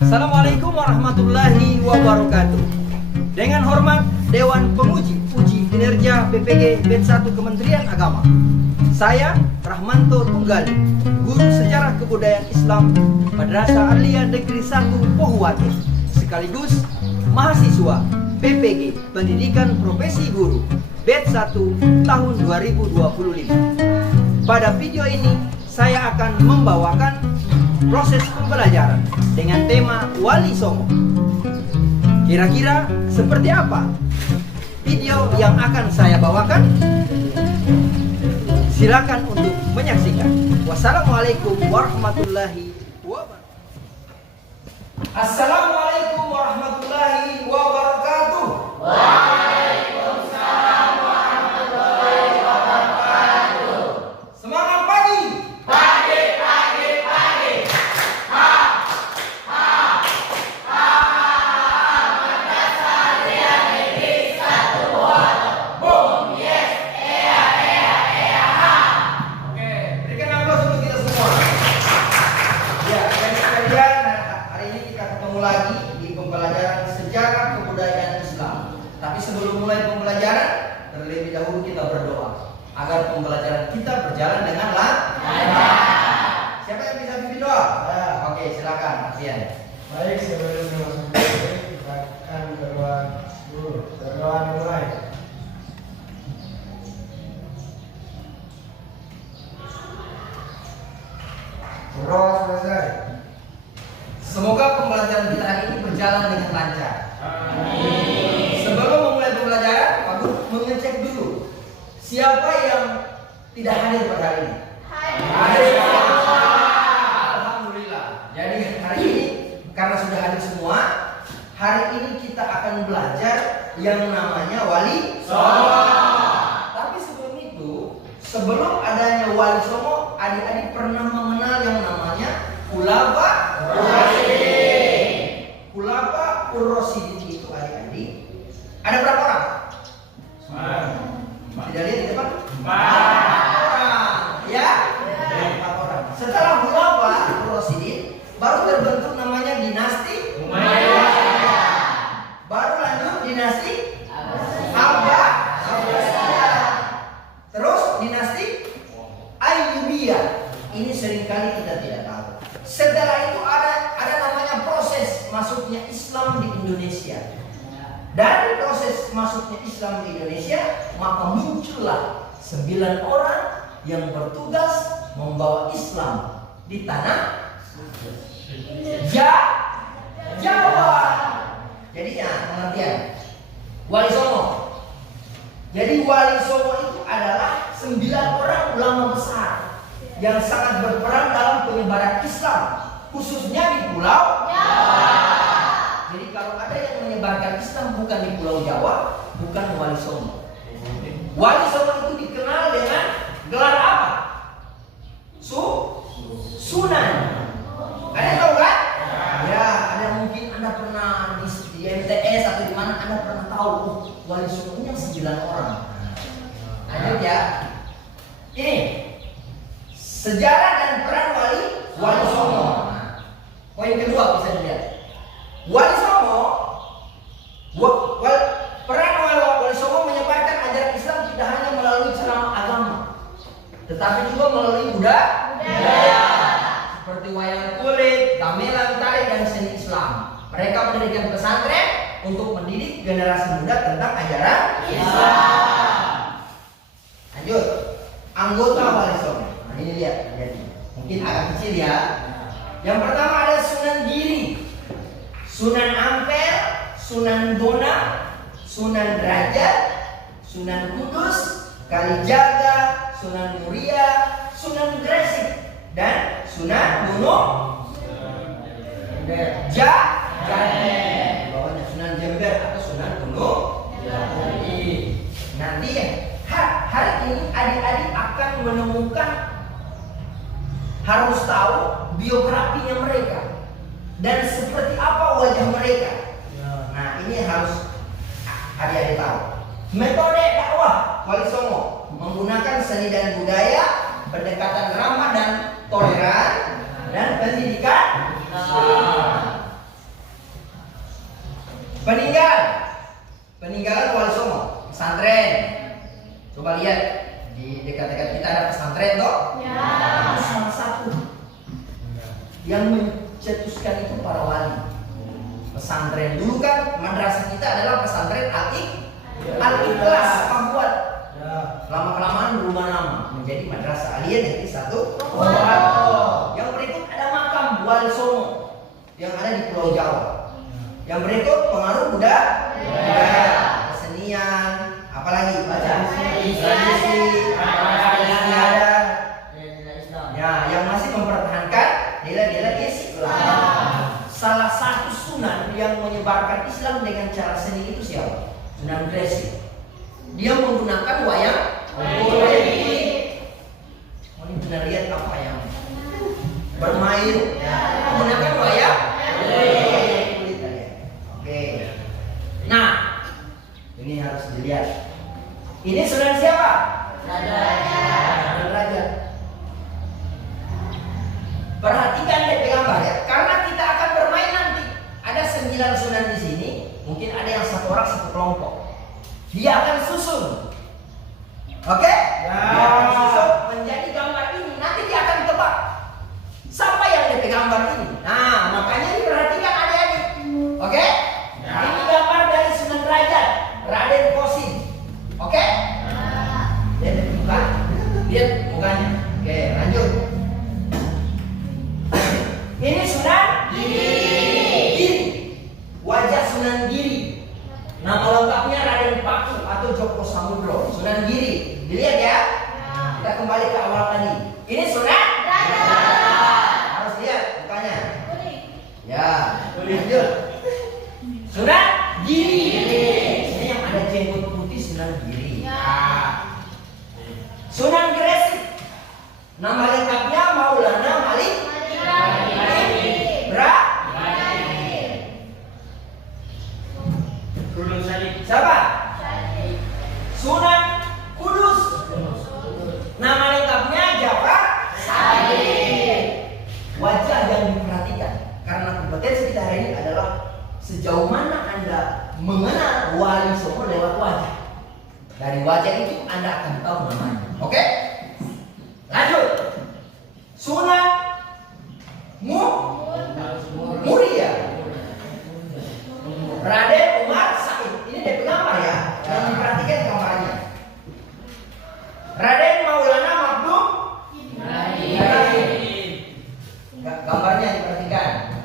Assalamualaikum warahmatullahi wabarakatuh. Dengan hormat Dewan Penguji Uji Kinerja PPG Bet 1 Kementerian Agama, saya Rahmanto Tunggali, Guru Sejarah Kebudayaan Islam Madrasah Aliyah Negeri 1 Pohuwatu, sekaligus mahasiswa PPG Pendidikan Profesi Guru Bet 1 tahun 2025. Pada video ini saya akan membawakan proses pembelajaran dengan tema Wali Songo. Kira-kira seperti apa video yang akan saya bawakan? Silakan untuk menyaksikan. Wassalamualaikum warahmatullahi wabarakatuh. Assalamualaikum warahmatullahi wabarakatuh. Waalaikumsalam warahmatullahi wabarakatuh. Semangat pagi. Pagi, pagi, pagi. Ha, ha, ha. Madrasah Aliyah Negeri 1 Pohuwatu. Boom, yes, ea, ea, ea, ha. Oke, berikan aplaus untuk kita semua. Ya, dan sekalian, hari ini kita ketemu lagi di pembelajaran sejarah kebudayaan Islam. Tapi sebelum mulai pembelajaran, terlebih dahulu kita berdoa agar pembelajaran kita berjalan dengan lancar. Siapa yang bisa pimpin doa? Oke, silakan, Alfian. Baik, sebelum masuk kita akan berdoa dulu. Berdoa dimulai. Berdoa selesai. Semoga pembelajaran kita hari ini berjalan dengan lancar. Sebelum memulai pembelajaran, Pak Guru mengecek dulu siapa yang tidak hadir pada hari ini. Hadir. Alhamdulillah. Jadi hari ini karena sudah hadir semua, hari ini kita akan belajar yang namanya Wali Songo. Tapi sebelum itu, sebelum adanya Wali Songo, adik-adik pernah mengenal yang namanya Khulafa Ar-Rasyidin. Khulafa Ar-Rasyidin itu adik-adik ada berapa orang? Tidak lihat di depan? 4 orang. Ya? 4 orang. Setelah Khulafa Ar-Rasyidin baru terbentuk namanya dinasti Umayyah. Baru lanjut dinasti Abbasiyah. Terus dinasti Ayyubiyah. Ini seringkali kita tidak tahu. Setelah itu ada namanya proses masuknya Islam di Indonesia. Dari proses masuknya Islam di Indonesia, maka muncullah 9 orang yang bertugas membawa Islam di tanah Jawa. Jadi ya, pengertian Wali Songo. Jadi Wali Songo itu adalah 9 orang ulama besar yang sangat berperan dalam penyebaran Islam, khususnya di Pulau Jawa. Jadi kalau ada yang menyebarkan Islam bukan di Pulau Jawa, bukan Wali Songo. Wali Songo itu dikenal dengan gelar apa? Sunan. Ada yang tahu kan? Ya, ada mungkin Anda pernah di MTS atau di mana Anda pernah tahu Wali Songo ini yang 9 orang. Lanjut ya. Ini sejarah dan peran Wali Songo. Poin kedua bisa dilihat. Wali Songo, peran Wali Songo menyebarkan ajaran Islam tidak hanya melalui ceramah agama, tetapi juga melalui budaya seperti wayang kulit, gamelan, tari, dan seni Islam. Mereka mendirikan pesantren untuk mendidik generasi muda tentang ajaran Islam. Lanjut, anggota Wali Songo. Nah, ini lihat, mungkin agak kecil ya. Yang pertama ada Sunan Giri, Sunan Ampel, Sunan Bonang, Sunan Derajat, Sunan Kudus, Kalijaga, Sunan Muria, Sunan Gresik, dan Sunan Gunung Jati. Bawahnya Sunan Jember atau Sunan Gunung Jati. Nanti hari ini adik-adik akan menemukan, harus tahu biografinya mereka dan seperti apa wajah mereka. Nah, ini harus adik-adik tahu. Metode dakwah Wali Songo menggunakan seni dan budaya, pendekatan ramah dan toleran, dan pendidikan. Peninggalan Wali Songo, pesantren. Coba lihat di dekat-dekat kita ada pesantren toh? Ya. Salah satu yang mencetuskan itu para wali. Pesantren dulu kan madrasah kita adalah pesantren Al-Ikhlas Pabuat. Lama kelamaan berubah nama menjadi Madrasah Aliyah Negeri 1 Pabuat. Yang berikut ada makam Wali Songo yang ada di Pulau Jawa. Yang berikut pengaruh budaya, kesenian, apalagi baca tradisi, istiadat, ya yang masih mempertahankan nilai-nilai Islam. Salah satu sunan yang menyebarkan Islam dengan cara seni itu siapa? Sunan Gresik. Dia menggunakan wayang kulit. Mau pernah lihat apa yang bermain menggunakan wayang kulit? Oke. Nah, ini harus dilihat. Ini Sunan siapa? Sunan Raja. Perhatikan DP gambar ya, karena kita akan bermain nanti. Ada 9 sunan di sini, mungkin ada yang satu orang satu kelompok. Dia akan susun. Oke? Dia akan susun menjadi gambar ini. Nanti dia akan tebak siapa yang DP gambar ini. Nah, makanya diperhatikan adik-adik. Oke? Ini gambar dari Sunan Raja, Raden Kosin. Oke? Lihat muka. Lihat mukanya. Oke, lanjut. Ini Sunan Giri. Wajah Sunan Giri. Nama lengkapnya Raden Paku atau Joko Samudro. Sunan Giri. Dilihat ya. Kita kembali ke awal tadi. Ini Sunan Raja. Harus lihat mukanya. Ya. Lanjut. Sunan Giri. Ini yang ada jenggot putih Sunan Giri. Sunan Gresik. Nama lengkapnya Maulana Malik siapa? Sunan Kudus. Nama lengkapnya Jafar Sadiq. Wajah yang diperhatikan karena kompetensi kita hari ini adalah sejauh mana Anda mengenal Wali Songo lewat wajah. Dari wajah itu Anda akan tahu namanya. Oke? Lanjut. Sunan Muria. Raden Umar Said. Ini dia gambar ya. Yang diperhatikan gambarnya. Raden Maulana Maghdum Ibrahim. Gambarnya diperhatikan.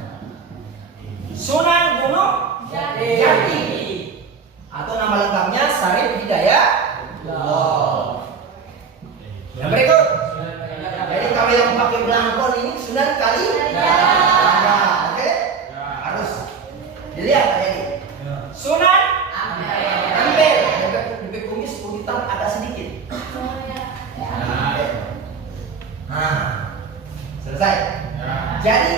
Sunan Gunung Jati. Atau nama lengkapnya Sarif Hidayat. Yang berikut. Jadi kalau yang pakai belangkon ini Sunan Kalijaga. Oke? Harus dilihat ini. Sunan Ampel. Di kumis hitam ada sedikit. Nah, selesai. Jadi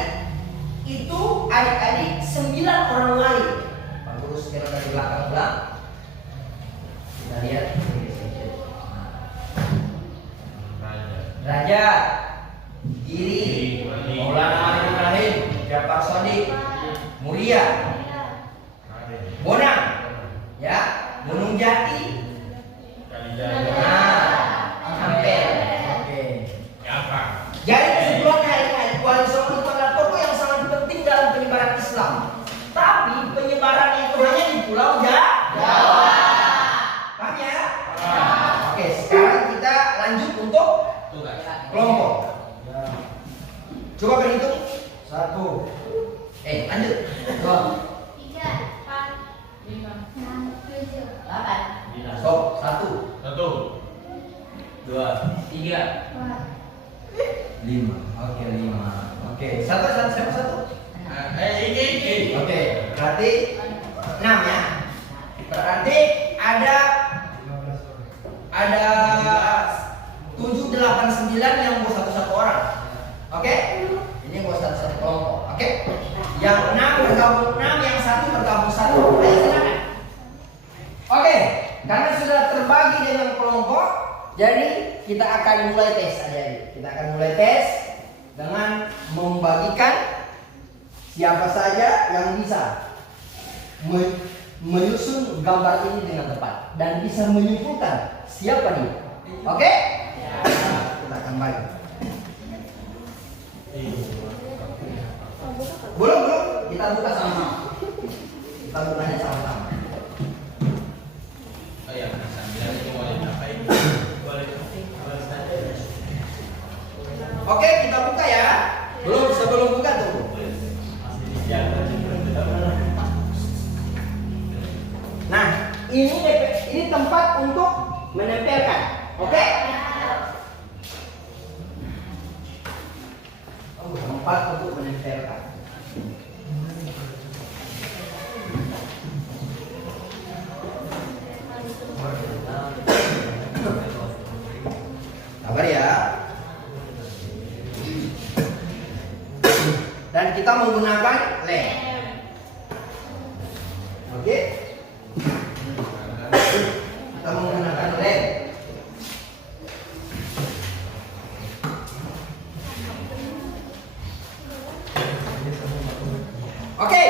itu adik-adik 9 orang wali. Pak Guru sekarang dari belakang. Kita lihat. Raja, Giri, Maulana Malik Ibrahim, Jafar Sadiq, Muria, Bonang, ya, Gunung Jati, Ampel. Oke. Jadi kesimpulannya ini Wali Songo itu adalah tokoh yang sangat penting dalam penyebaran Islam. Tapi penyebaran itu hanya di Pulau Jawa. Paham ya? Oke, sekarang kita lanjut untuk kelompok. Coba berhitung. 1. Lanjut. 2. 3, 4, 5, 6, 7, 8. Stop. 1, 2, 3, 5. Oke, 5. Oke, satu. Oke, berarti 6 ya. Berarti ada 7, 8, 9 yang buat satu orang. Oke? Ini buat satu kelompok. Oke? Yang 6 bergabung 6, yang 1 bergabung 1. Ayo silakan. Oke, karena sudah terbagi dengan kelompok, jadi kita akan mulai tes aja. Kita akan mulai tes dengan membagikan siapa saja yang bisa menyusun gambar ini dengan tepat dan bisa menyimpulkan siapa dia. Oke? Kita akan balik. Belum, kita buka sama-sama. Kita bukanya sama-sama. Oh iya, sambil itu mau diapain? Oke, kita buka ya. Belum, sebelum buka tunggu. Nah, ini tempat untuk menempelkan. Oke? Tempat untuk menempelkan. Sabar ya. Dan kita menggunakan lem. Oke? Kita menggunakan lem. Oke.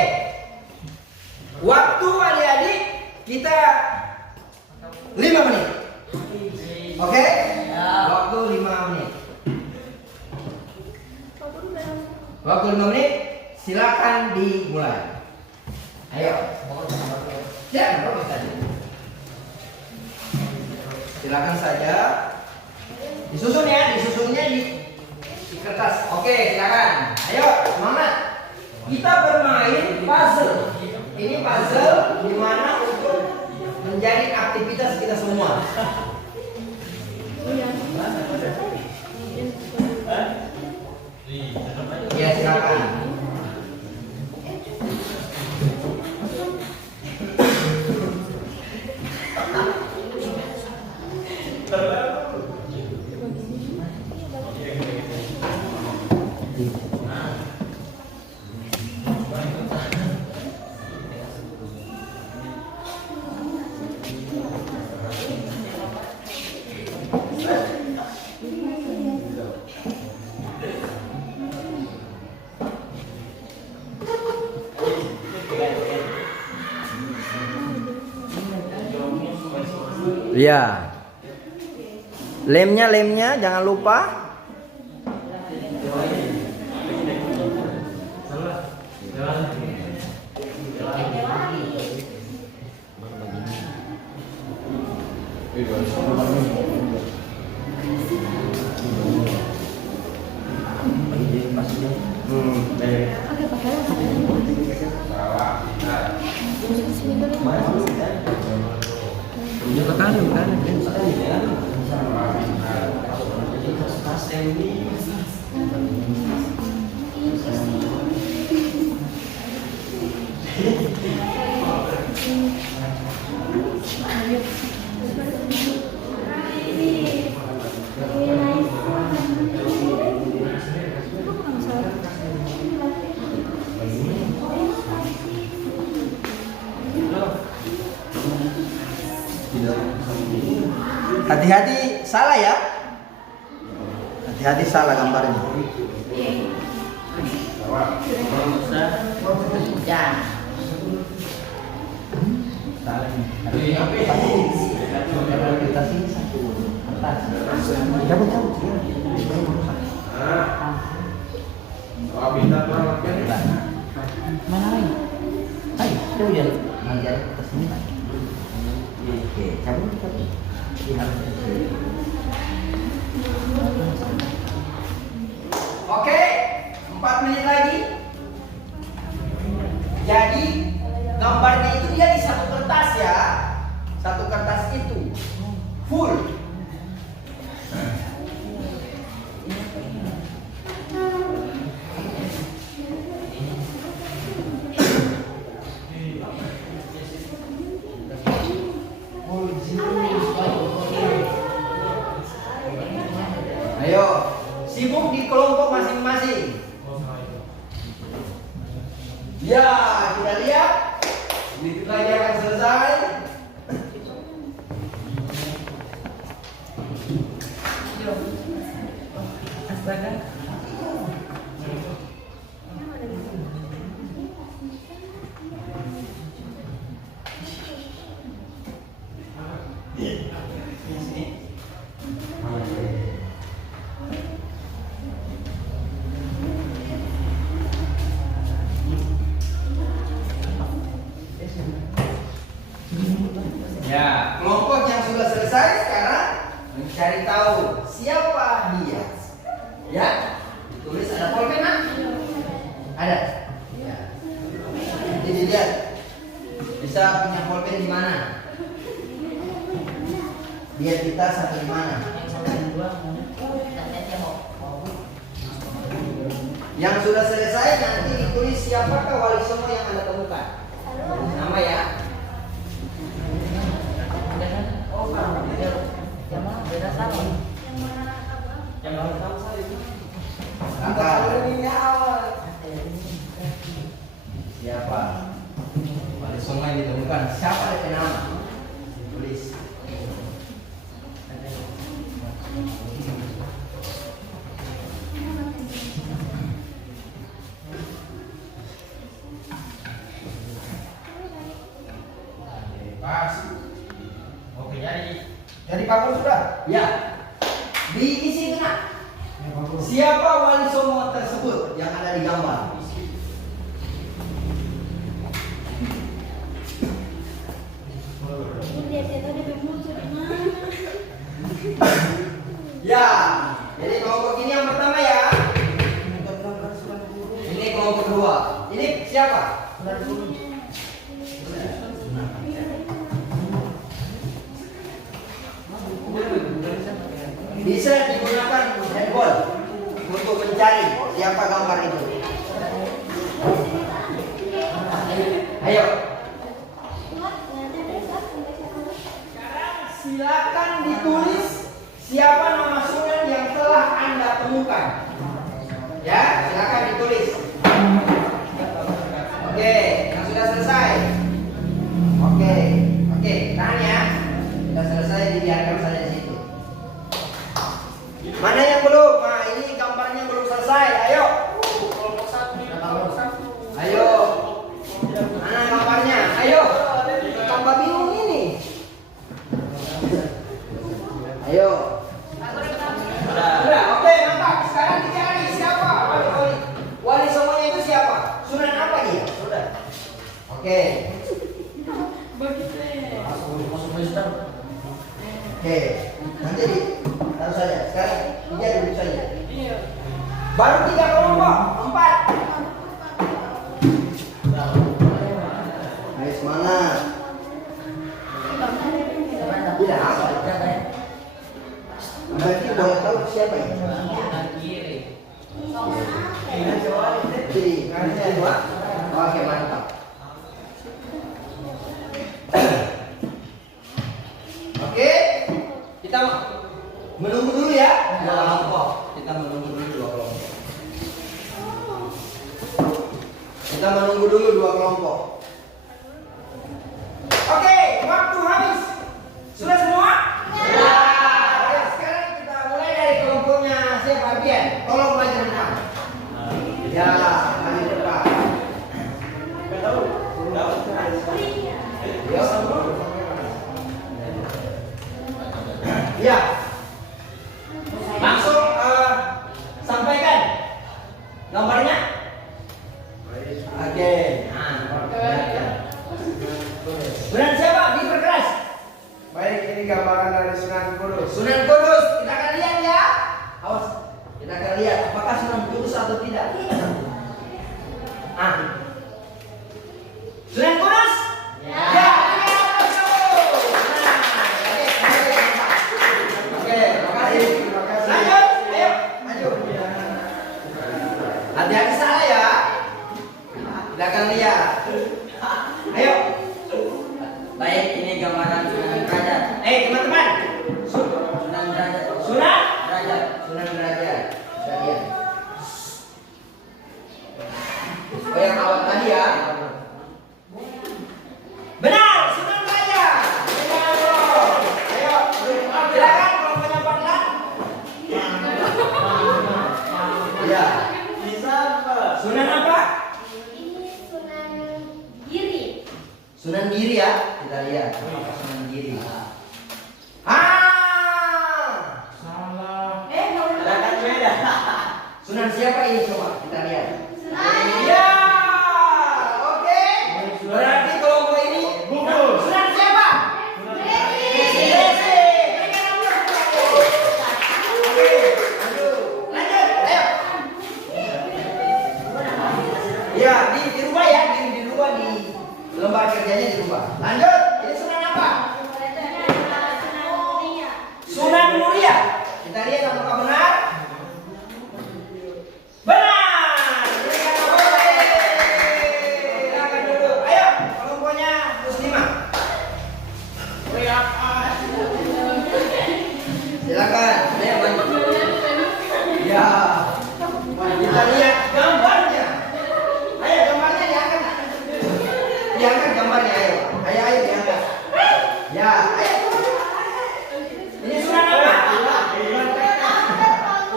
Waktu adik-adik kita 5 menit. Oke? Waktu 5 menit. Waktu 5 menit, silakan dimulai. Ayo. Ya, bagus tadi. Silakan saja. Disusun ya, disusunnya di kertas. Oke, silakan. Ayo, semangat. Kita bermain puzzle. Ini puzzle di mana untuk menjadi aktivitas kita semua. Ya, silakan. Ya. Lemnya jangan lupa. Hati-hati salah ya. Hati-hati salah gambarnya. Salah nih. Kita sini satu kertas. Cabut. Mana lagi? Ayo, coba dia ngajar ke sini. Oke, cabut. Oke, 4 menit lagi. Jadi gambarnya itu dia di satu kertas ya. Satu kertas itu full. Ayo, sibuk di kelompok masing-masing. Ya, kita lihat. Sedikit lagi akan selesai. Astaga. siapa dia? Ya, ditulis ada pulpen kan? Ada. Ya. Jadi dilihat. Bisa punya pulpen di mana? Biar kita sampai di mana? Yang sudah selesai nanti ditulis siapakah wali songo yang Anda temukan. Nama ya. Siapa wali songo yang ditemukan? Siapa yang nama? Tulis. Pas. Oke, jadi Pak sudah? Ya. Diisi itu nak. Ya, Pak Guru. Siapa wali songo tersebut yang ada di gambar? Ya. Jadi kelompok ini yang pertama ya. Ini kelompok kedua. Ini siapa? Bisa digunakan handphone untuk mencari siapa gambar itu. Ayo. Silakan ditulis siapa nama sunan yang telah Anda temukan. Ya, silakan ditulis. Oke, yang sudah selesai. Oke, tahan ya. Sudah selesai, dibiarkan saja di situ. Mana yang belum? Nah, ini gambarnya belum selesai. Ayo. Ayo. Mana gambarnya? Ayo. Tambah bingung ini. Ayo. Sudah, oke, mantap. Sekarang dicari siapa wali songonya itu siapa? Sunan apa dia? Sudah. Oke. Oke, nanti taruh saja. Sekarang dia duduk saja. Baru 3 kelompok, 4. Ayo semangat. Tidak apa. Berarti boleh tahu siapa ini? Jadi, dua. Oke, mantap. Oke, kita menunggu dulu ya. 2 kelompok. Kita menunggu dulu 2 kelompok. Kita menunggu dulu 2 kelompok. Oke, waktu habis. Sudah semua? Ya. Oke, sekarang kita mulai dari kelompoknya siapa Arbian? Tolong belajar depan. Ya, maju depan. Ya. Langsung sampaikan gambarnya. Oke. Sunan siapa? Diperkeras. Baik, ini gambaran dari Sunan Kudus. Sunan Kudus, kita akan lihat ya. Awas, kita akan lihat apakah Sunan Kudus atau tidak. Sunan Kudus? Ya. Ya. Hati-hati salah ya. Kita akan lihat. Ayo. Baik, ini gambaran Sunan Derajat. Teman-teman. Sunan Derajat. Sunan Derajat. Sunan Derajat. Bisa lihat. Oh, yang awal tadi ya. Benar, Sunan Derajat. Ayo, silakan kelompoknya 4. Ya. Sunan apa? Ini Sunan Giri. Sunan Giri ya. Kita lihat apakah Sunan Giri. Salah. Kalau beda. Sunan siapa ini coba kita lihat. Sunan. Ya. Oke. Berarti kelompok ini Gugur. Sunan siapa? Giri. Desi. Apakah benar? Benar. Silakan duduk. Ayo, kelompoknya Muslimah. Silakan. Ayo maju. Ya. Kita lihat gambarnya. Ayo gambarnya diangkat. Diangkat gambarnya ayo. Ayo diangkat. Ya, ayo. Ini Sunan apa?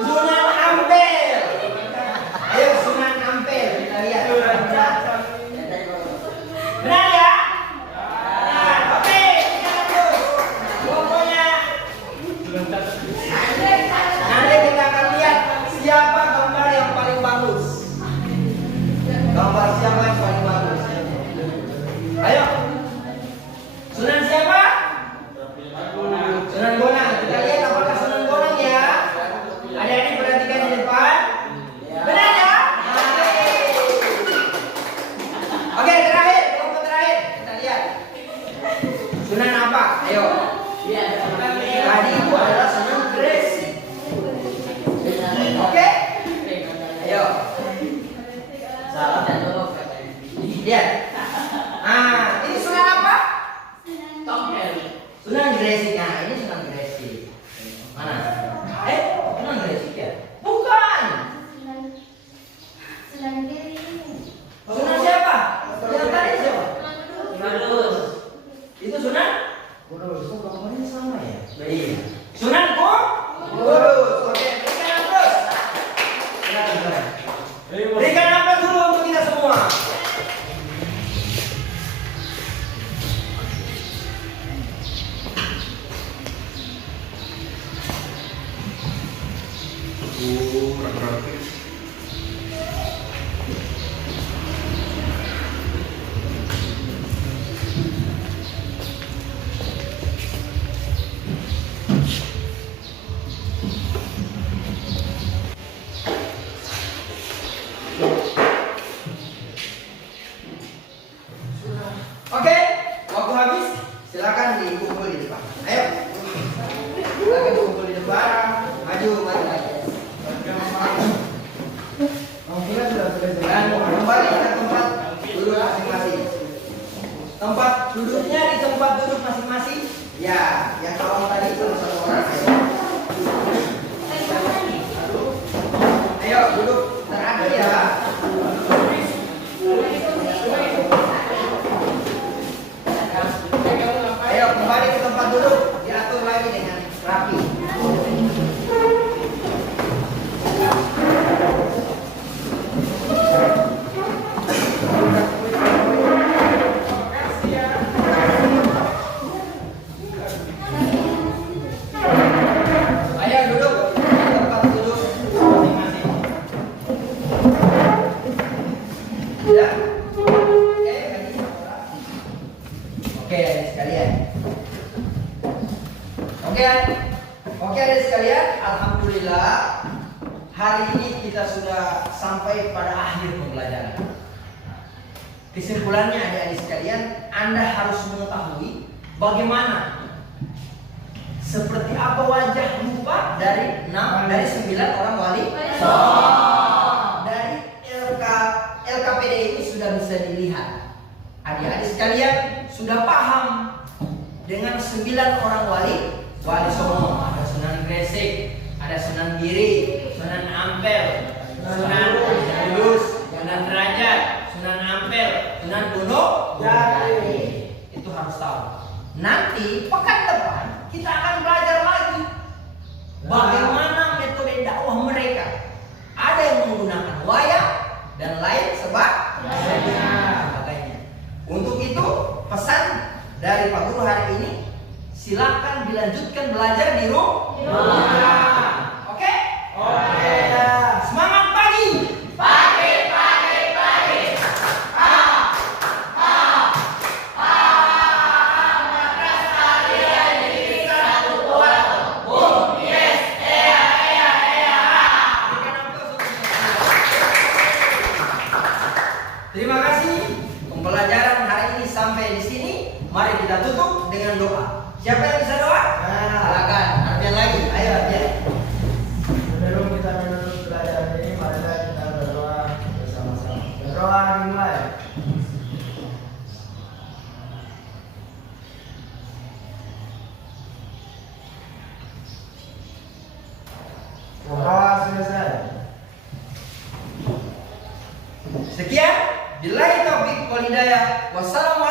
Sunan Ampel. Ayo Sunan Ampel kita lihat. Benar ya? Benar. Oke, kita lanjut. Pokoknya nanti kita akan lihat siapa gambar yang paling bagus. Gambar siapa yang paling bagus? Ayo. Sunan siapa? Sunan Bonang. Kita lihat apakah Sunan Bonang ya. Adik-adik perhatikan di depan. Benar ya? Oke, terakhir, kelompok terakhir. Kita lihat. Sunan apa? Ayo. Tadi itu adalah Sunan Gresik. Oke? Ayo. Lihat. Ah, ini Sunan apa? Sunan Gresik. Nah, ini Sunan Gresik. Mana? Sunan Gresik ya? Bukan. Sunan siapa? Yang tadi siapa? Itu Sunan? Kudus. Kok gambarnya sama ya? Baik. Sunan Kudus. Oke, berikan aplaus. Silakan. Berikan aplaus dulu untuk kita semua. Oke, waktu habis. Silakan dikumpul di depan. Ayo. Silakan dikumpul di depan. Maju. Kita sudah dan kembali ke tempat duduk masing-masing. Tempat duduknya di tempat duduk masing-masing. Ya, yang tolong tadi itu satu orang. Ayo duduk terakhir ya. Ayo kembali ke tempat duduk, diatur lagi dengan rapi. Ayo duduk di tempat duduk masing-masing. Ya. Oke, sekalian. Oke, adik sekalian, alhamdulillah hari ini kita sudah sampai pada akhir pembelajaran. Kesimpulannya adik-adik sekalian, Anda harus mengetahui bagaimana seperti apa wajah lupa dari 9 orang wali. Dari LKPD ini sudah bisa dilihat. Adik-adik sekalian sudah paham dengan 9 orang wali Songo. Ada Sunan Gresik, ada Sunan Giri, Sunan Ampel, Sunan Kudus, Sunan Derajat, Sunan Ampel, Sunan Gunung Jati. Itu harus tahu. Nanti pekan depan kita akan belajar lagi bagaimana metode dakwah mereka. Ada yang menggunakan wayang dan lain sebagainya. Untuk itu pesan dari Pak Guru hari ini, silakan dilanjutkan belajar di rumah. Oke? Semangat pagi. Yes, Oh, selesai. Sekian, billahi taufiq wal hidayah. Wassalamualaikum